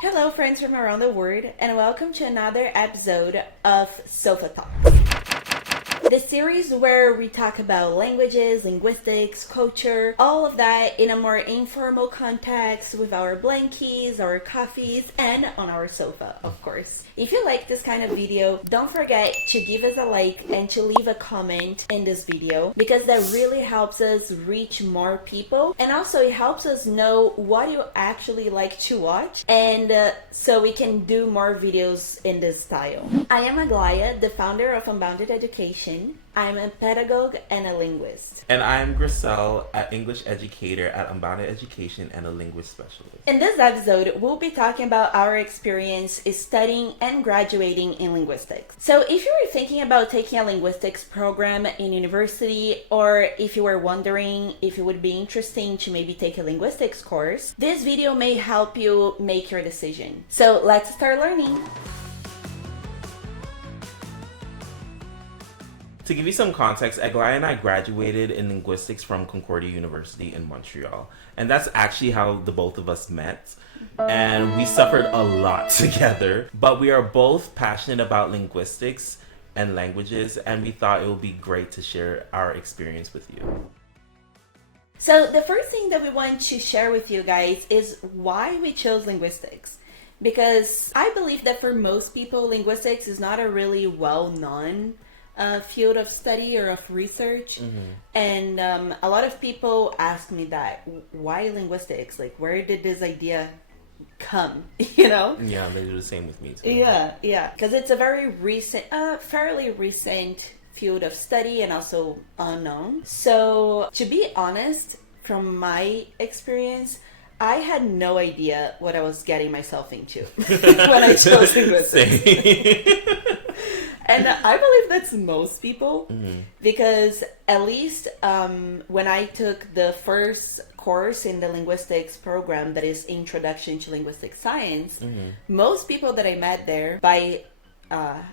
Hello friends from around the world, and welcome to another episode of Sofa Talk. The series where we talk about languages, linguistics, culture, all of that in a more informal context with our blankies, our coffees, and on our sofa, of course. If you like this kind of video, don't forget to give us a like and to leave a comment in this video, because that really helps us reach more people, and also it helps us know what you actually like to watch, and so we can do more videos in this style. I am Aglaya, the founder of Unbounded Education. I'm a pedagogue and a linguist. And I'm Griselle, an English educator at Unbounded Education and a linguist specialist. In this episode, we'll be talking about our experience studying and graduating in linguistics. So if you were thinking about taking a linguistics program in university, or if you were wondering if it would be interesting to maybe take a linguistics course, this video may help you make your decision. So let's start learning. To give you some context, Aglaya and I graduated in linguistics from Concordia University in Montreal. And that's actually how the both of us met. And we suffered a lot together. But we are both passionate about linguistics and languages, and we thought it would be great to share our experience with you. So the first thing that we want to share with you guys is why we chose linguistics. Because I believe that for most people, linguistics is not a really well-known field of study or of research. And a lot of people ask me that, why linguistics? Like, where did this idea come, you know? Yeah, they do the same with me too. Yeah, because it's a very recent, fairly recent field of study and also unknown. So to be honest, from my experience, I had no idea what I was getting myself into when I chose linguistics. And I believe that's most people, because at least when I took the first course in the linguistics program, that is Introduction to Linguistic Science, most people that I met there, by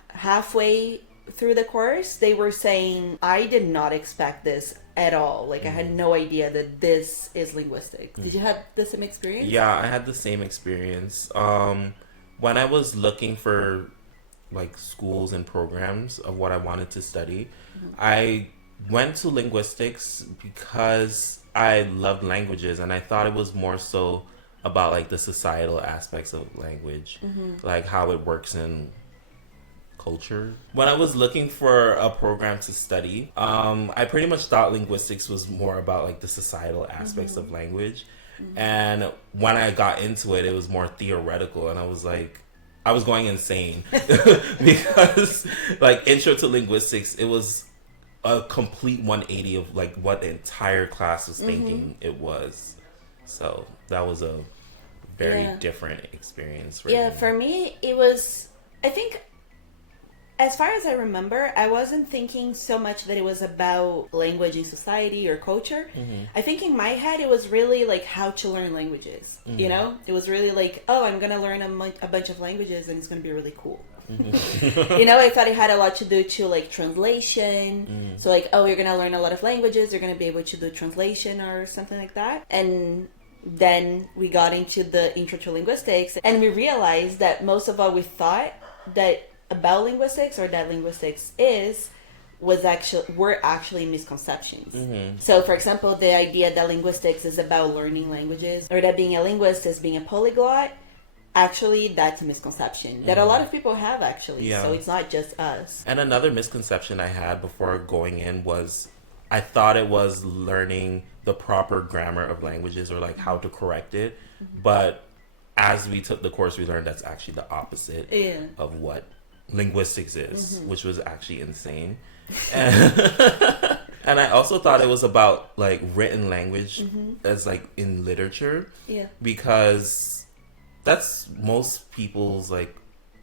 halfway through the course, they were saying, I did not expect this at all. Like, I had no idea that this is linguistics. Did you have the same experience? Yeah, I had the same experience. When I was looking for like schools and programs of what I wanted to study, I went to linguistics because I loved languages, and I thought it was more so about like the societal aspects of language, like how it works in culture. When I was looking for a program to study, I pretty much thought linguistics was more about like the societal aspects of language. And when I got into it, it was more theoretical, and I was going insane because like Intro to Linguistics, it was a complete 180 of like what the entire class was thinking it was. So that was a very different experience for me. For me, it was, I think, as far as I remember, I wasn't thinking so much that it was about language in society or culture. I think in my head, it was really like how to learn languages, you know? It was really like, oh, I'm going to learn a bunch of languages and it's going to be really cool. You know, I thought it had a lot to do to like translation. So like, oh, you're going to learn a lot of languages, you're going to be able to do translation or something like that. And then we got into the Intro to Linguistics, and we realized that most of what we thought that about linguistics, or that linguistics were actually misconceptions. So for example, the idea that linguistics is about learning languages, or that being a linguist is being a polyglot, actually that's a misconception that a lot of people have actually. So it's not just us. And another misconception I had before going in was I thought it was learning the proper grammar of languages, or like how to correct it. But as we took the course, we learned that's actually the opposite of what linguistics is, which was actually insane. And I also thought it was about like written language as like in literature, because that's most people's like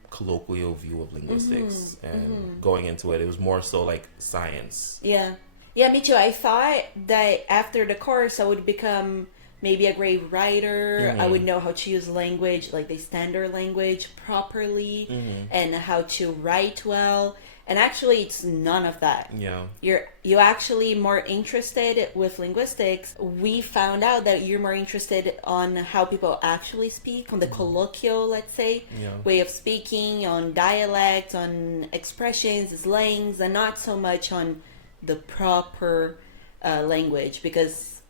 colloquial view of linguistics. And going into it, it was more so like science. Yeah, me too. I thought that after the course I would become maybe a great writer. I would know how to use language, like the standard language, properly, and how to write well. And actually, it's none of that. Yeah. You actually more interested with linguistics. We found out that you're more interested on how people actually speak, on the colloquial, let's say, way of speaking, on dialect, on expressions, slangs, and not so much on the proper language. Because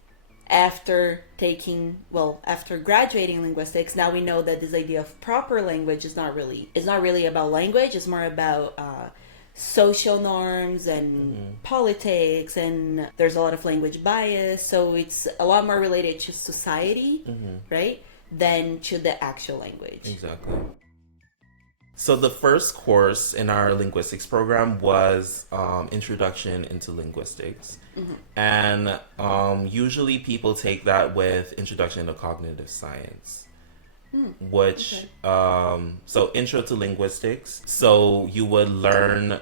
after graduating linguistics, now we know that this idea of proper language is not really about language. It's more about social norms and politics, and there's a lot of language bias, so it's a lot more related to society, right, than to the actual language. Exactly. So the first course in our linguistics program was Introduction into Linguistics. And usually people take that with Introduction to Cognitive Science. Which so intro to linguistics, so you would learn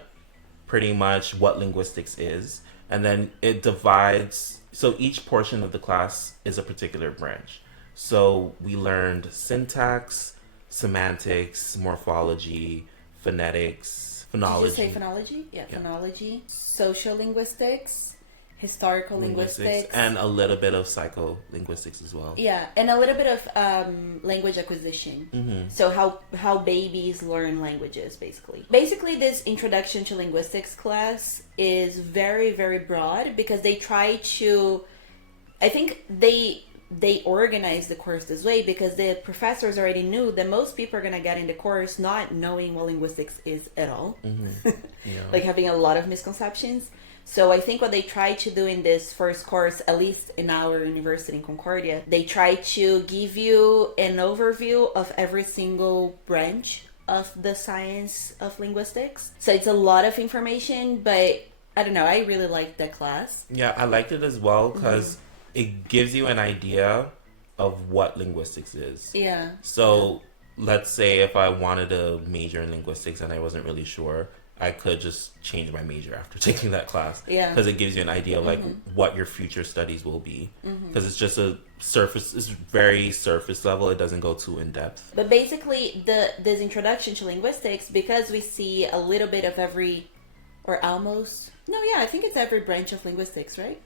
pretty much what linguistics is, and then it divides, so each portion of the class is a particular branch. So we learned syntax, semantics, morphology, phonetics, phonology. Did you say phonology? Yeah. Phonology, social linguistics, historical linguistics, and a little bit of psycholinguistics as well. Yeah, and a little bit of language acquisition. So how babies learn languages, basically. Basically, this introduction to linguistics class is very, very broad because they try to, I think they organize the course this way because the professors already knew that most people are going to get in the course not knowing what linguistics is at all. Like having a lot of misconceptions. So I think what they try to do in this first course, at least in our university in Concordia, they try to give you an overview of every single branch of the science of linguistics. So it's a lot of information, but I don't know, I really liked that class. Yeah, I liked it as well because it gives you an idea of what linguistics is. Yeah. So let's say if I wanted to major in linguistics and I wasn't really sure, I could just change my major after taking that class. Yeah. Because it gives you an idea of like what your future studies will be. Because it's just it's very surface level. It doesn't go too in depth. But basically, this introduction to linguistics, because we see a little bit of every, or almost, no, yeah, I think it's every branch of linguistics, right?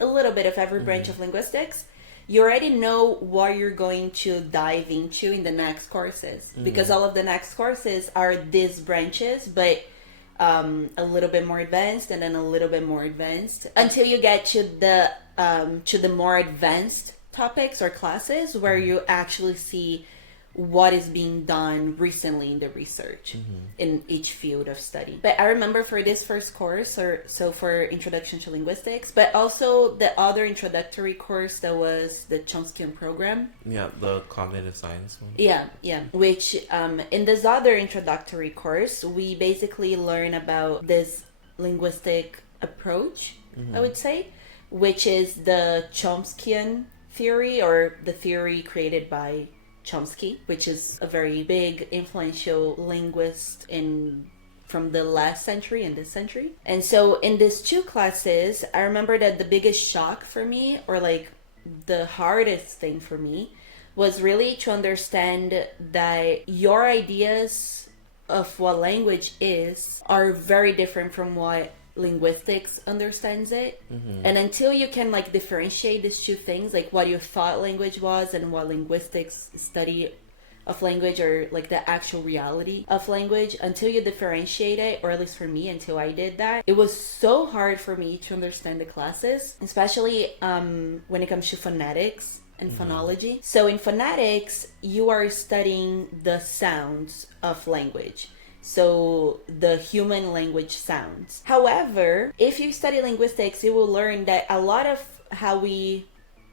A little bit of every branch of linguistics. You already know what you're going to dive into in the next courses. Because all of the next courses are these branches, but a little bit more advanced and then a little bit more advanced until you get to the more advanced topics or classes where you actually see what is being done recently in the research in each field of study. But I remember for this first course, so for Introduction to Linguistics, but also the other introductory course that was the Chomskyan program. Yeah, the cognitive science one. Yeah. Which in this other introductory course, we basically learn about this linguistic approach, I would say, which is the Chomskyan theory, or the theory created by Chomsky, which is a very big, influential linguist from the last century and this century. And so in these two classes, I remember that the biggest shock for me, or like the hardest thing for me, was really to understand that your ideas of what language is are very different from what linguistics understands it. And until you can like differentiate these two things, like what you thought language was and what linguistics study of language, or like the actual reality of language, until you differentiate it, or at least for me, until I did that, it was so hard for me to understand the classes, especially when it comes to phonetics and phonology. So in phonetics, you are studying the sounds of language. So the human language sounds. However, if you study linguistics, you will learn that a lot of how we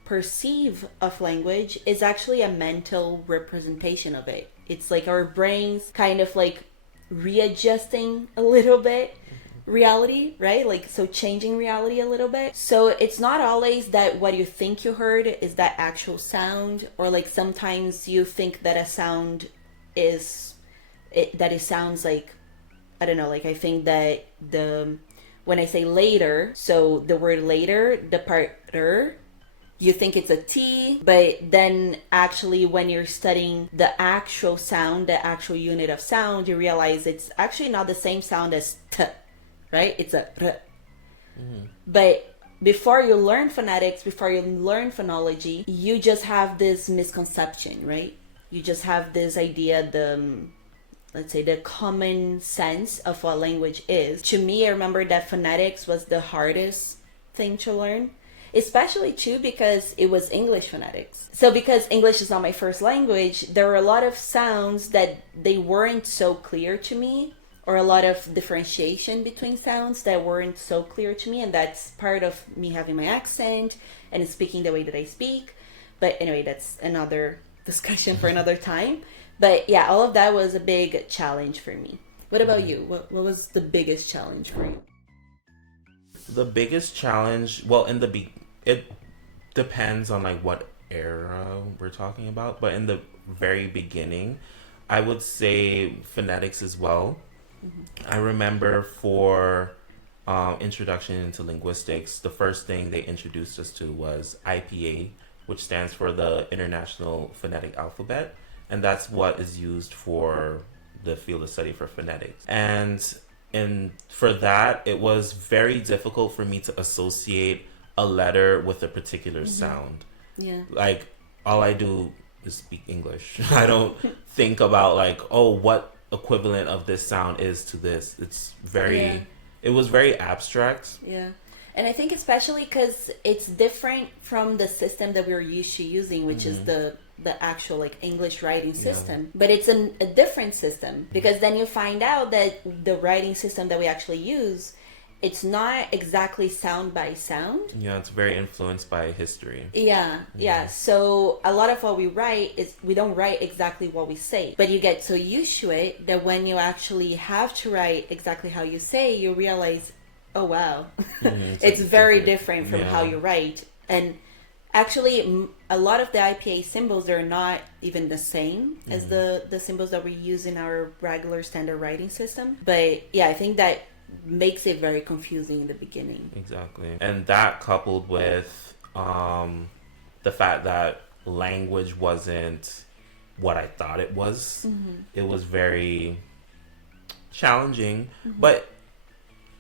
perceive of language is actually a mental representation of it. It's like our brains kind of like readjusting a little bit reality, right? Like, so changing reality a little bit. So it's not always that what you think you heard is that actual sound, or like sometimes you think that a sound is that it sounds like, I don't know, like I think that when I say later, so the word later, the part you think it's a T, but then actually when you're studying the actual sound, the actual unit of sound, you realize it's actually not the same sound as T, right? It's a R. But before you learn phonetics, before you learn phonology, you just have this misconception, right? You just have this idea, let's say the common sense of what language is. To me, I remember that phonetics was the hardest thing to learn, especially too because it was English phonetics. So because English is not my first language, there were a lot of sounds that they weren't so clear to me, or a lot of differentiation between sounds that weren't so clear to me, and that's part of me having my accent and speaking the way that I speak. But anyway, that's another discussion for another time. But yeah, all of that was a big challenge for me. What about you? What was the biggest challenge for you? The biggest challenge, well, it depends on like what era we're talking about, but in the very beginning, I would say phonetics as well. I remember for introduction into linguistics, the first thing they introduced us to was IPA, which stands for the International Phonetic Alphabet, and that's what is used for the field of study for phonetics. And for that, it was very difficult for me to associate a letter with a particular sound. Yeah. Like, all I do is speak English. I don't think about like, oh, what equivalent of this sound is to this. It was very abstract. Yeah. And I think especially because it's different from the system that we're used to using, which is the actual like English writing system. But it's a different system, because then you find out that the writing system that we actually use, it's not exactly sound by sound. Yeah, it's very influenced by history. Yeah. So a lot of what we write is, we don't write exactly what we say, but you get so used to it that when you actually have to write exactly how you say, you realize, oh wow, it's very different from how you write. And actually, a lot of the IPA symbols are not even the same as the symbols that we use in our regular standard writing system. But yeah, I think that makes it very confusing in the beginning. Exactly. And that coupled with the fact that language wasn't what I thought it was, it was very challenging. But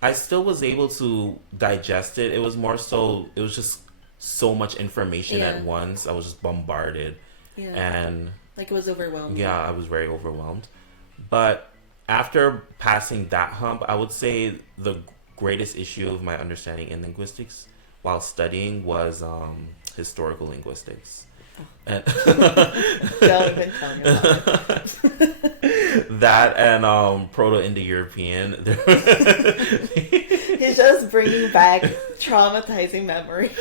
I still was able to digest it. It was more so, it was just so much information at once. I was just bombarded. Yeah. And like it was overwhelming. yeah, I was very overwhelmed. But after passing that hump, I would say the greatest issue of my understanding in linguistics while studying was historical linguistics. And Don't even tell me about it. that and Proto-Indo-European. He's just bringing back traumatizing memories.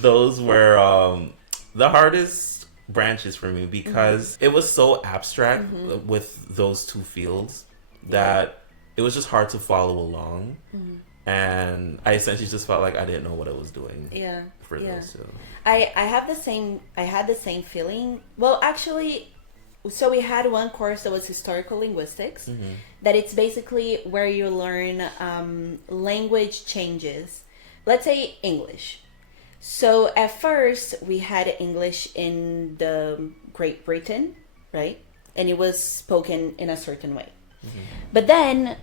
Those were the hardest branches for me, because it was so abstract with those two fields that it was just hard to follow along. And I essentially just felt like I didn't know what I was doing. For those two. I had the same feeling. Well, actually, so we had one course that was historical linguistics, that it's basically where you learn language changes. Let's say English. So at first we had English in the Great Britain, right? And it was spoken in a certain way. But then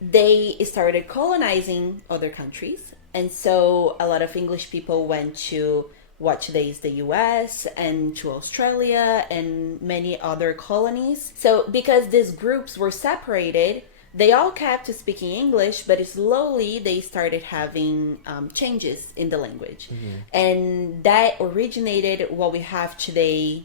they started colonizing other countries. And so a lot of English people went to what today is the US and to Australia and many other colonies. So because these groups were separated, they all kept speaking English, but slowly they started having changes in the language. And that originated what we have today,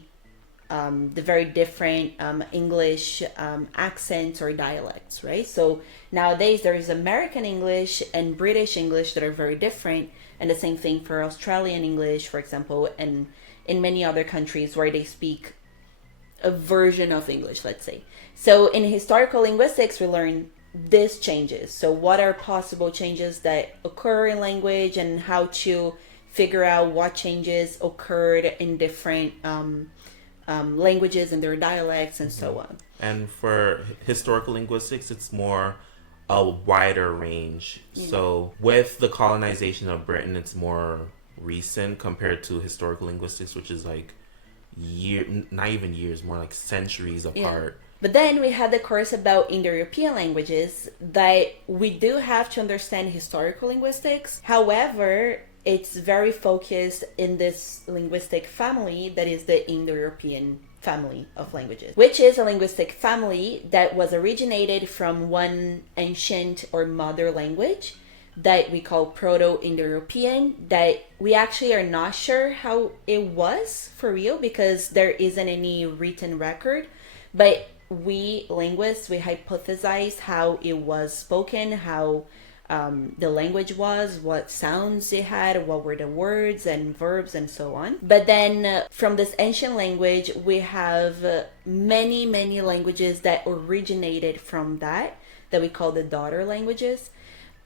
the very different English accents or dialects, right? So nowadays there is American English and British English that are very different, and the same thing for Australian English, for example, and in many other countries where they speak a version of English, let's say. So in historical linguistics, we learn these changes. So what are possible changes that occur in language, and how to figure out what changes occurred in different languages and their dialects and so on. And for historical linguistics, it's more a wider range. So with the colonization of Britain, it's more recent compared to historical linguistics, which is like not even years, more like centuries apart. But then we had the course about Indo-European languages that we do have to understand historical linguistics. However, it's very focused in this linguistic family that is the Indo-European family of languages, which is a linguistic family that was originated from one ancient or mother language that we call Proto-Indo-European, that we actually are not sure how it was for real because there isn't any written record, but we linguists, we hypothesize how it was spoken, how the language was, what sounds it had, what were the words and verbs and so on. But then from this ancient language, we have many, many languages that originated from that we call the daughter languages.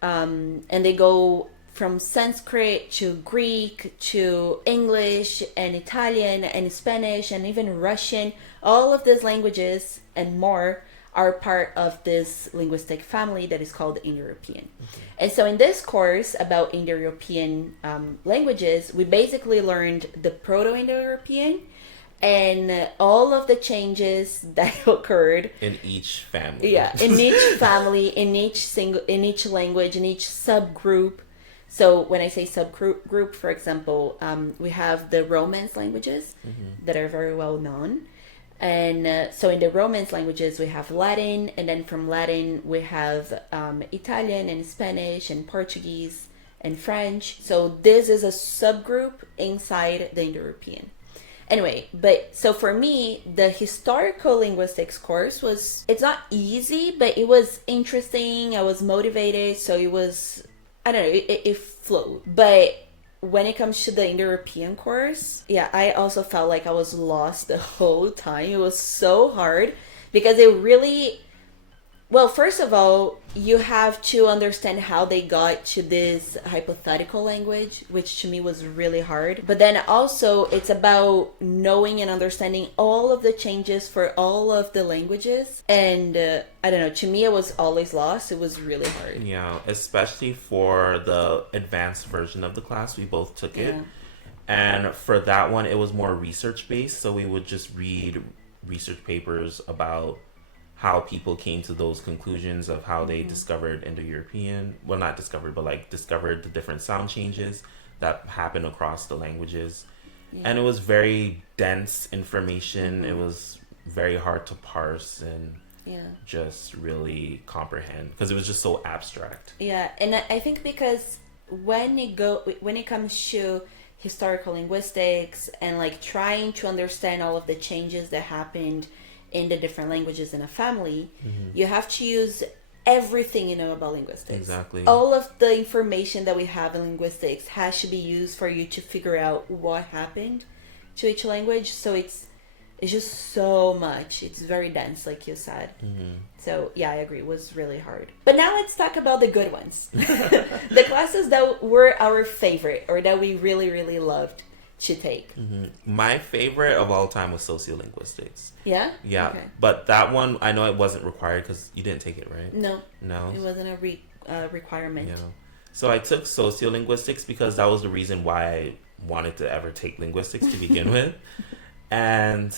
And they go from Sanskrit to Greek to English and Italian and Spanish and even Russian. All of these languages and more are part of this linguistic family that is called Indo-European. Okay. And so in this course about Indo-European languages, we basically learned the Proto-Indo-European and all of the changes that occurred in each family. Yeah, in each family, in each language, in each subgroup. So when I say subgroup, for example, we have the Romance languages that are very well known. And so in the Romance languages, we have Latin, and then from Latin, we have Italian and Spanish and Portuguese and French. So this is a subgroup inside the Indo-European. Anyway, but so for me, the historical linguistics course it's not easy, but it was interesting. I was motivated. So it was, I don't know, it flowed. But when it comes to the Indo-European course, yeah, I also felt like I was lost the whole time. It was so hard because it really, well, first of all, you have to understand how they got to this hypothetical language, which to me was really hard. But then also it's about knowing and understanding all of the changes for all of the languages. And I don't know, to me, I was always lost. It was really hard. Yeah, especially for the advanced version of the class, we both took it. Yeah. And for that one, it was more research based. So we would just read research papers about how people came to those conclusions of how they discovered Indo-European, well, not discovered, but like discovered the different sound changes that happen across the languages. Yeah. And it was very dense information. It was very hard to parse and just really comprehend because it was just so abstract. Yeah, and I think because when it comes to historical linguistics and like trying to understand all of the changes that happened in the different languages in a family, you have to use everything you know about linguistics. Exactly. All of the information that we have in linguistics has to be used for you to figure out what happened to each language. So it's just so much. It's very dense, like you said. So yeah, I agree. It was really hard. But now let's talk about the good ones. The classes that were our favorite or that we really, really loved to take. My favorite of all time was sociolinguistics. Yeah? Yeah. Okay. But that one, I know it wasn't required because you didn't take it, right? No. No? It wasn't a requirement. Yeah. So I took sociolinguistics because that was the reason why I wanted to ever take linguistics to begin with. And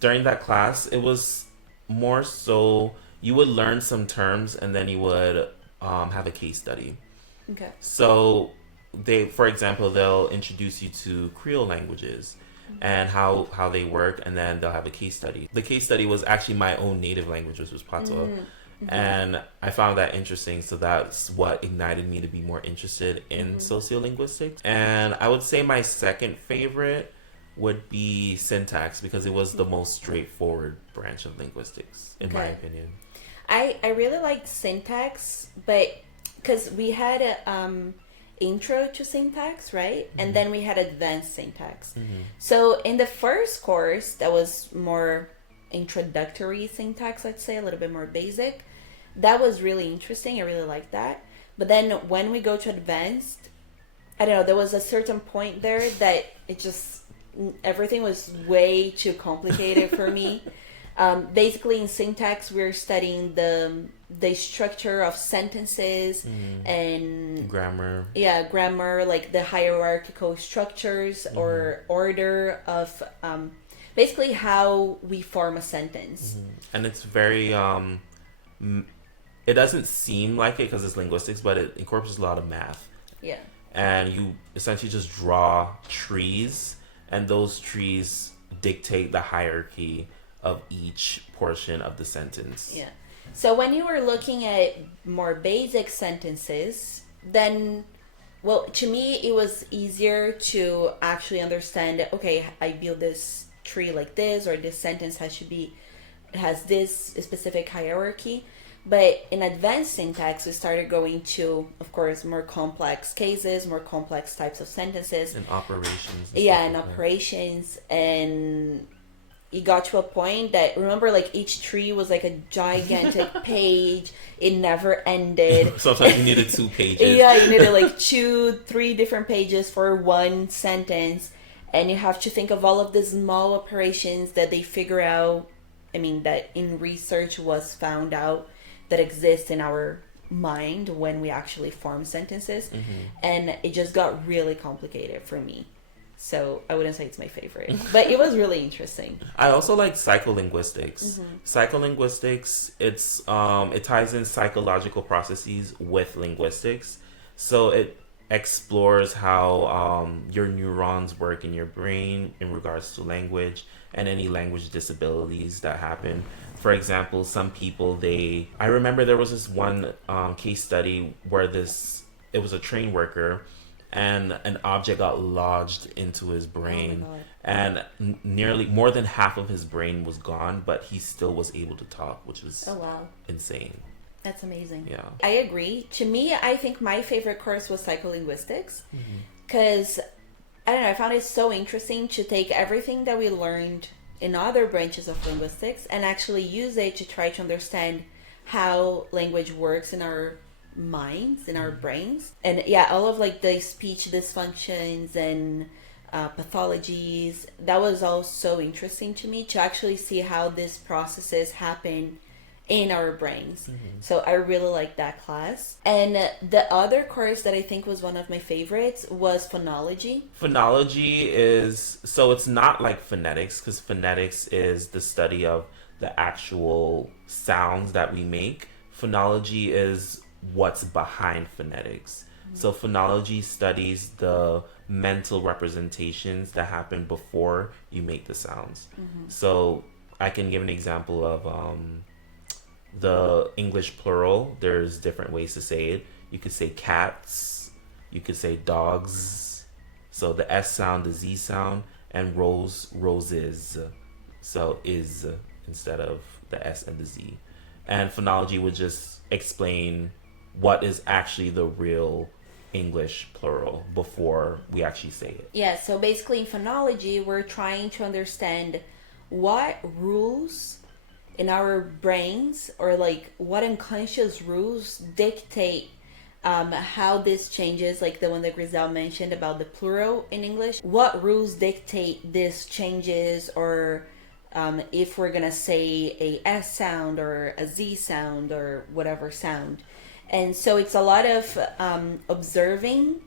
during that class, it was more so you would learn some terms and then you would have a case study. Okay. So for example, they'll introduce you to Creole languages and how they work, and then they'll have a case study. The case study was actually my own native language, which was Patois. And I found that interesting, so that's what ignited me to be more interested in sociolinguistics. And I would say my second favorite would be syntax because it was the most straightforward branch of linguistics, in my opinion. I really liked syntax, but because we had a intro to syntax, right? And then we had advanced syntax. So in the first course, that was more introductory syntax, let's say, a little bit more basic. That was really interesting. I really liked that. But then when we go to advanced, I don't know, there was a certain point there that it just, everything was way too complicated for me. Basically, in syntax, we're studying the structure of sentences and Grammar. yeah, grammar, like the hierarchical structures or order of basically how we form a sentence. And it's very it doesn't seem like it because it's linguistics, but it incorporates a lot of math. Yeah. And you essentially just draw trees, and those trees dictate the hierarchy of each portion of the sentence. Yeah. So when you were looking at more basic sentences, then, well, to me, it was easier to actually understand, okay, I build this tree like this, or this sentence has this specific hierarchy. But in advanced syntax, we started going to, of course, more complex cases, more complex types of sentences. And operations. And operations. And it got to a point that, remember, like, each tree was like a gigantic page. It never ended. Sometimes you needed 2 pages. Yeah, you needed like 2-3 different pages for one sentence. And you have to think of all of the small operations that they figure out, that in research was found out that exist in our mind when we actually form sentences. And it just got really complicated for me. So I wouldn't say it's my favorite, but it was really interesting. I also like psycholinguistics. Psycholinguistics, it ties in psychological processes with linguistics. So it explores how your neurons work in your brain in regards to language and any language disabilities that happen. For example, some people, I remember there was this one case study where it was a train worker, and an object got lodged into his brain, and nearly more than half of his brain was gone, but he still was able to talk, which is insane. That's amazing. Yeah, I agree. To me, I think my favorite course was psycholinguistics, because I don't know, I found it so interesting to take everything that we learned in other branches of linguistics and actually use it to try to understand how language works in our minds, in our brains. And yeah, all of like the speech dysfunctions and pathologies, that was all so interesting to me, to actually see how these processes happen in our brains. So I really liked that class. And the other course that I think was one of my favorites was phonology. Phonology it's not like phonetics, because phonetics is the study of the actual sounds that we make. Phonology is what's behind phonetics. So phonology studies the mental representations that happen before you make the sounds. So I can give an example of the English plural. There's different ways to say it. You could say cats, you could say dogs. So the S sound, the Z sound, and roses. So is instead of the S and the Z. And phonology would just explain what is actually the real English plural before we actually say it. Yeah, so basically in phonology, we're trying to understand what rules in our brains, or like what unconscious rules dictate how this changes, like the one that Grisel mentioned about the plural in English. What rules dictate these changes, or if we're gonna say a S sound or a Z sound or whatever sound. And so it's a lot of observing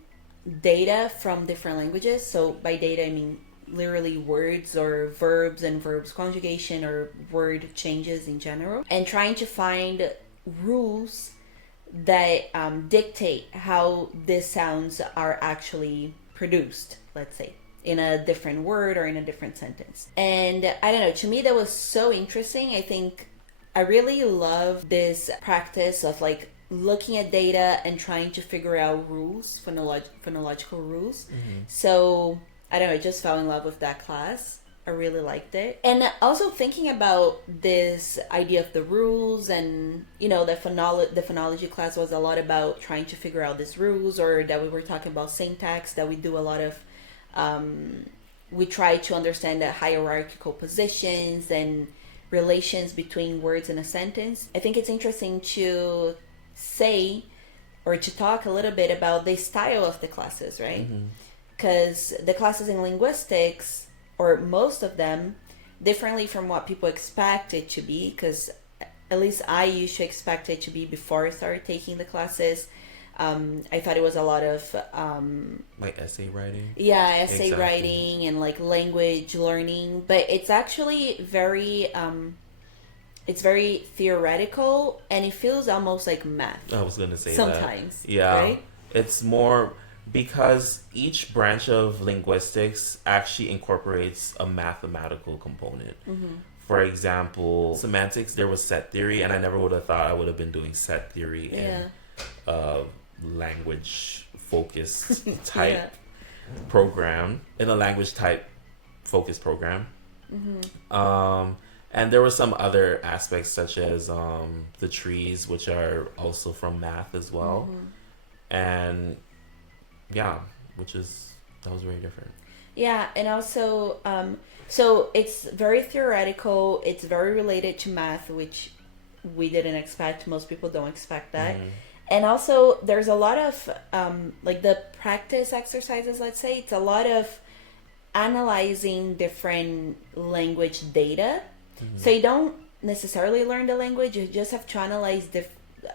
data from different languages. So by data, I mean literally words or verbs and verbs conjugation or word changes in general, and trying to find rules that dictate how these sounds are actually produced, let's say, in a different word or in a different sentence. And I don't know, to me that was so interesting. I think I really love this practice of like looking at data and trying to figure out rules, phonological rules. So I don't know, I just fell in love with that class. I really liked it. And also thinking about this idea of the rules, and the phonology class was a lot about trying to figure out these rules, or that we were talking about syntax, that we do a lot of we try to understand the hierarchical positions and relations between words in a sentence. I think it's interesting to say or to talk a little bit about the style of the classes, right? Because the classes in linguistics, or most of them, differently from what people expect it to be, because at least I used to expect it to be before I started taking the classes. I thought it was a lot of Like essay writing. yeah, essay Exactly. writing and like language learning, but it's actually very it's very theoretical, and it feels almost like math I was gonna say sometimes, that. Yeah, right? it's more because each branch of linguistics actually incorporates a mathematical component. For example, semantics, there was set theory, and I never would have thought I would have been doing set theory Yeah. in language focused type Yeah. program, in a language type focused program. And there were some other aspects such as the trees, which are also from math as well. And yeah, that was very different. Yeah, and also, so it's very theoretical. It's very related to math, which we didn't expect. Most people don't expect that. And also, there's a lot of like the practice exercises. Let's say it's a lot of analyzing different language data. So you don't necessarily learn the language. You just have to analyze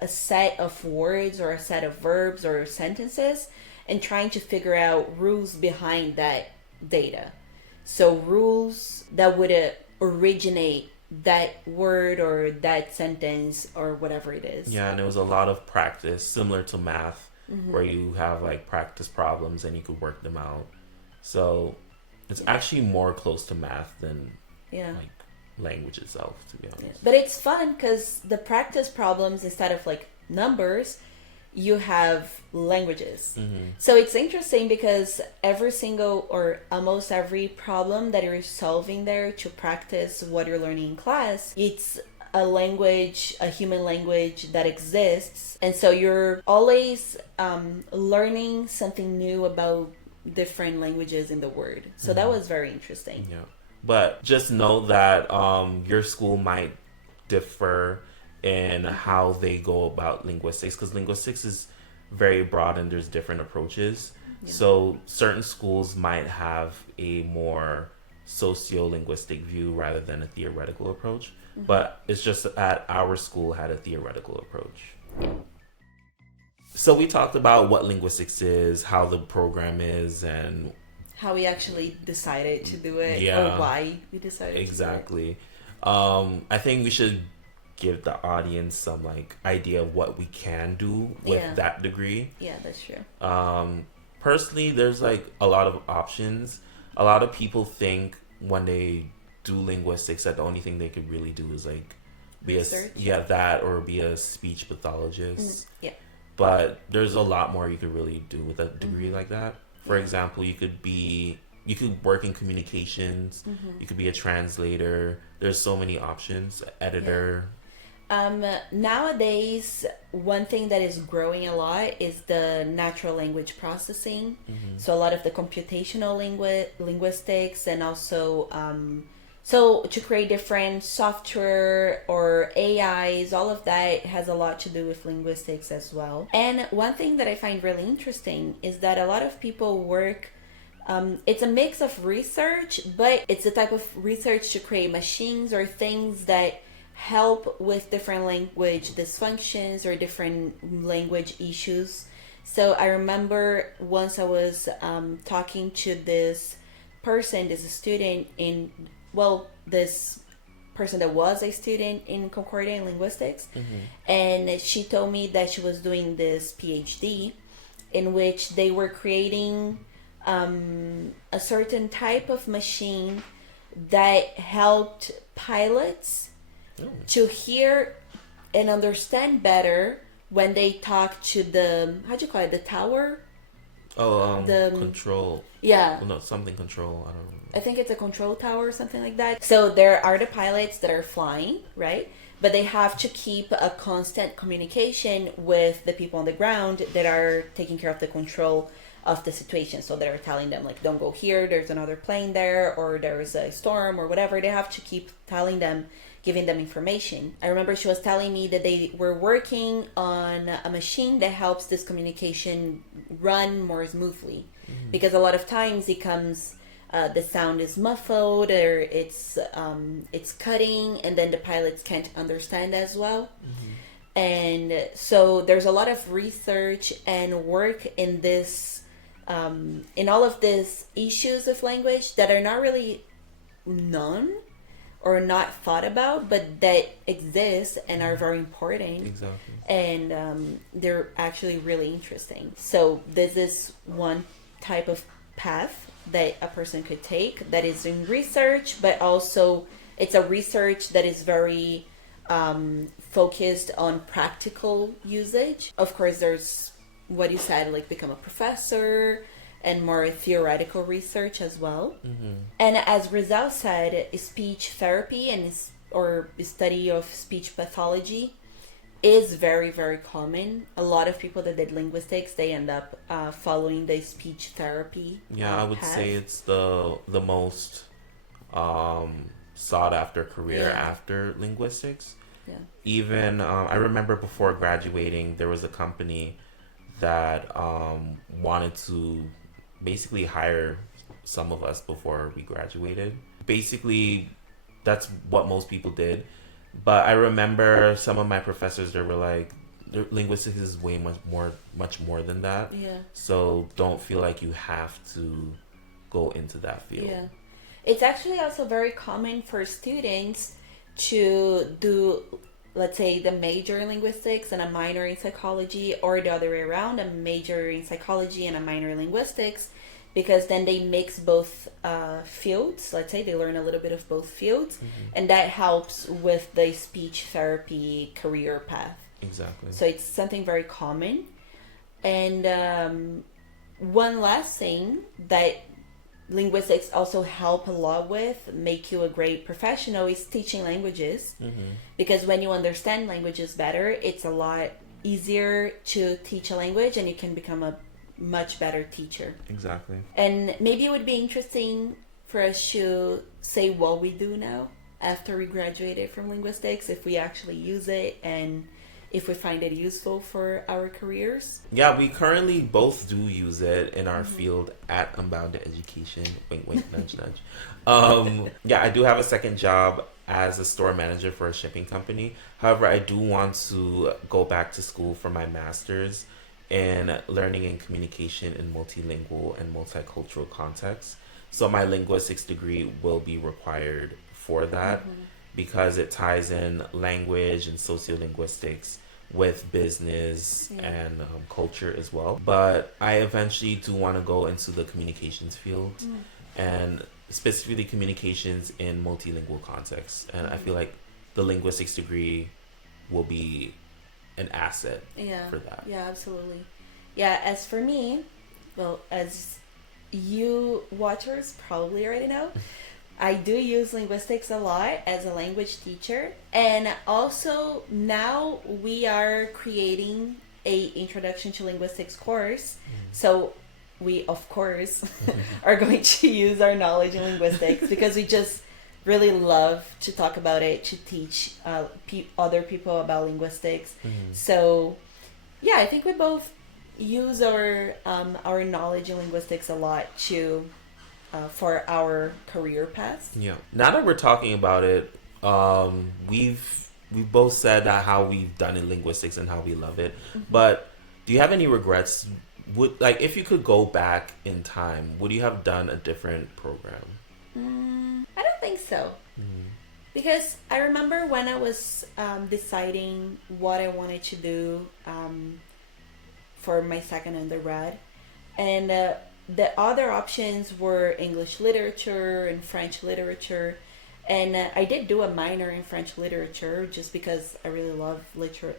a set of words or a set of verbs or sentences, and trying to figure out rules behind that data. So rules that would originate that word or that sentence or whatever it is. Yeah, and it was a lot of practice, similar to math, where you have like practice problems and you could work them out. So it's actually more close to math than Yeah. like language itself, to be honest. But it's fun because the practice problems, instead of like numbers, you have languages. So it's interesting because every single or almost every problem that you're solving there to practice what you're learning in class, it's a language, a human language that exists. And so you're always learning something new about different languages in the word. So that was very interesting. Yeah. But just know that your school might differ in how they go about linguistics, because linguistics is very broad and there's different approaches. So certain schools might have a more socio-linguistic view rather than a theoretical approach. But it's just that our school had a theoretical approach. So we talked about what linguistics is, how the program is, and How we actually decided to do it, Yeah. or why we decided exactly. I think we should give the audience some like idea of what we can do with Yeah. that degree. to do it. Yeah, that's true. Personally, there's like a lot of options. A lot of people think when they do linguistics that the only thing they could really do is like be Research? that or be a speech pathologist. Yeah. But there's a lot more you could really do with a degree like that. For Yeah. example, you could work in communications, you could be a translator. There's so many options, editor. Nowadays, one thing that is growing a lot is the natural language processing. So a lot of the computational linguistics, and also so to create different software or AIs, all of that has a lot to do with linguistics as well. And one thing that I find really interesting is that a lot of people work. It's a mix of research, but it's the type of research to create machines or things that help with different language dysfunctions or different language issues. So I remember once I was talking to this student this person that was a student in Concordia linguistics, and she told me that she was doing this PhD in which they were creating a certain type of machine that helped pilots to hear and understand better when they talk to the, how do you call it, the tower? Control. Yeah. Well, no, something control. I don't know. I think it's a control tower or something like that. So there are the pilots that are flying, right? But they have to keep a constant communication with the people on the ground that are taking care of the control of the situation. So they're telling them like, don't go here, there's another plane there, or there's a storm or whatever. They have to keep telling them, giving them information. I remember she was telling me that they were working on a machine that helps this communication run more smoothly, because a lot of times it comes the sound is muffled, or it's cutting, and then the pilots can't understand as well. And so there's a lot of research and work in this, in all of these issues of language that are not really known or not thought about, but that exist and are very important. Exactly. And they're actually really interesting. So this is one type of path that a person could take that is in research, but also it's a research that is very focused on practical usage. Of course, there's what you said, like become a professor, and more theoretical research as well. And as Rizal said, speech therapy or study of speech pathology is very, very common. A lot of people that did linguistics, they end up following the speech therapy. Yeah, I would path. say it's the most sought after career after linguistics. Yeah. Even I remember before graduating, there was a company that wanted to basically hire some of us before we graduated. Basically, that's what most people did. But I remember some of my professors, they were like, linguistics is way much more than that. Yeah. So don't feel like you have to go into that field. Yeah. It's actually also very common for students to do, let's say, the major in linguistics and a minor in psychology, or the other way around, a major in psychology and a minor in linguistics, because then they mix both fields. Let's say they learn a little bit of both fields, and that helps with the speech therapy career path. Exactly. So it's something very common. And one last thing that linguistics also help a lot with, make you a great professional, is teaching languages. Because when you understand languages better, it's a lot easier to teach a language, and you can become a much better teacher. Exactly. And maybe it would be interesting for us to say what we do now after we graduated from linguistics, if we actually use it and if we find it useful for our careers. Yeah, we currently both do use it in our field at Unbound Education. Wink, wink, nudge, nudge. Yeah, I do have a second job as a store manager for a shipping company. However, I do want to go back to school for my master's in learning and communication in multilingual and multicultural contexts. So my linguistics degree will be required for that because it ties in language and sociolinguistics with business and culture as well. But I eventually do want to go into the communications field and specifically communications in multilingual contexts. And I feel like the linguistics degree will be an asset for that. Yeah, absolutely. Yeah, as for me, well, as you watchers probably already know, I do use linguistics a lot as a language teacher, and also now we are creating a introduction to linguistics course. So we of course are going to use our knowledge in linguistics because we just really love to talk about it, to teach other people about linguistics. So yeah, I think we both use our knowledge in linguistics a lot to for our career paths. Yeah. Now that we're talking about it, we've both said that how we've done in linguistics and how we love it. But do you have any regrets? If you could go back in time, would you have done a different program? I don't think so. Because I remember when I was deciding what I wanted to do for my second undergrad, and the other options were English literature and French literature, and I did do a minor in French literature just because I really love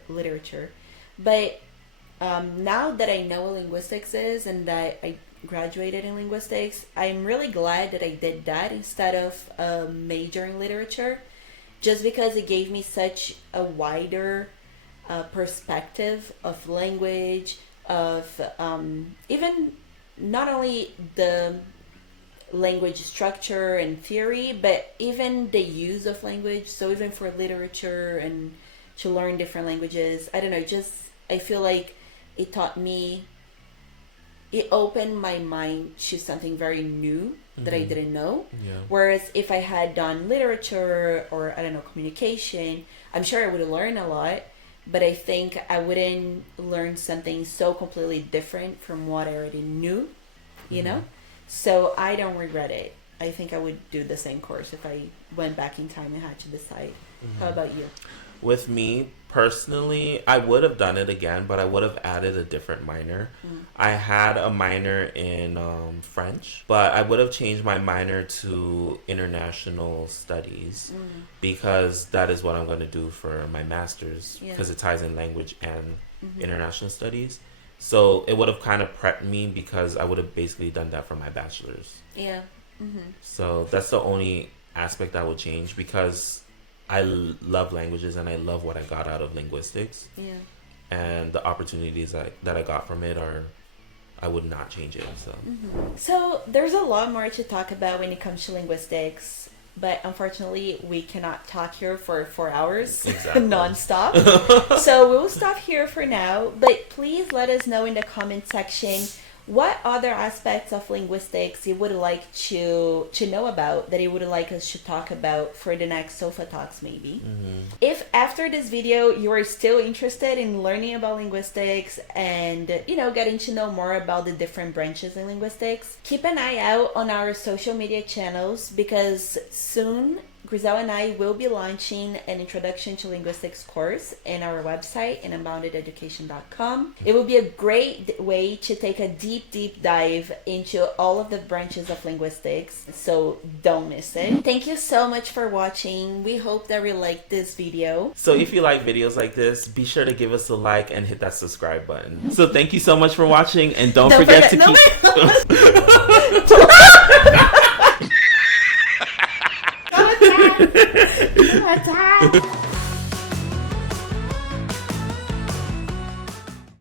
literature. But now that I know what linguistics is and that I graduated in linguistics, I'm really glad that I did that instead of a major in literature, just because it gave me such a wider perspective of language, of even not only the language structure and theory, but even the use of language. So even for literature and to learn different languages, I don't know, just I feel like it taught me it opened my mind to something very new that I didn't know. Yeah. Whereas if I had done literature or, I don't know, communication, I'm sure I would have learned a lot, but I think I wouldn't learn something so completely different from what I already knew, you know? So I don't regret it. I think I would do the same course if I went back in time and had to decide. How about you? With me personally, I would have done it again, but I would have added a different minor. I had a minor in French, but I would have changed my minor to international studies because that is what I'm going to do for my master's because it ties in language and international studies. So it would have kind of prepped me because I would have basically done that for my bachelor's. Yeah. So that's the only aspect I would change because I love languages and I love what I got out of linguistics. Yeah. And the opportunities that I got from it I would not change it. So there's a lot more to talk about when it comes to linguistics, but unfortunately we cannot talk here for 4 hours non-stop. So we'll stop here for now, but please let us know in the comment section what other aspects of linguistics you would like to know about, that you would like us to talk about for the next Sofa Talks maybe. If after this video you are still interested in learning about linguistics and, you know, getting to know more about the different branches in linguistics, keep an eye out on our social media channels because soon Grisel and I will be launching an Introduction to Linguistics course in our website in unboundededucation.com. It will be a great way to take a deep dive into all of the branches of linguistics, so don't miss it. Thank you so much for watching. We hope that you liked this video. So if you like videos like this, be sure to give us a like and hit that subscribe button. So thank you so much for watching and don't forget to keep...